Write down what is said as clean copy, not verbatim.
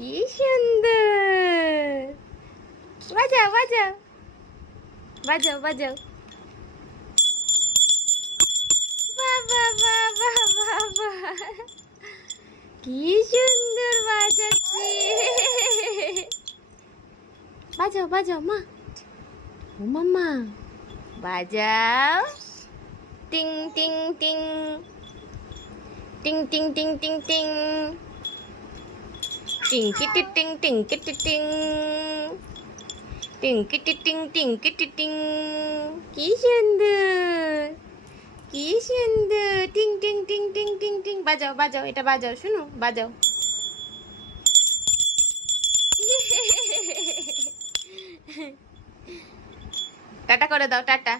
কি সুন্দর। বাজাও বাজাও বাজাও বাজাও। বাবা বাবা বাবা, কি সুন্দর বাজাচ্ছে। বাজাও বাজাও মা। ও মাম্মা, বাজাও। টিং টিং টিং টিং টিং টিং টিং টিং টিং কিটি টিং টিং কিটি টিং টিং কিটি টিং টিং কিটি টিং। কি সুন্দর, কি সুন্দর। টিং টিং টিং টিং টিং টিং। বাজাও বাজাও, এটা বাজাও, শুনো বাজাও। টাটা করে দাও, টাটা।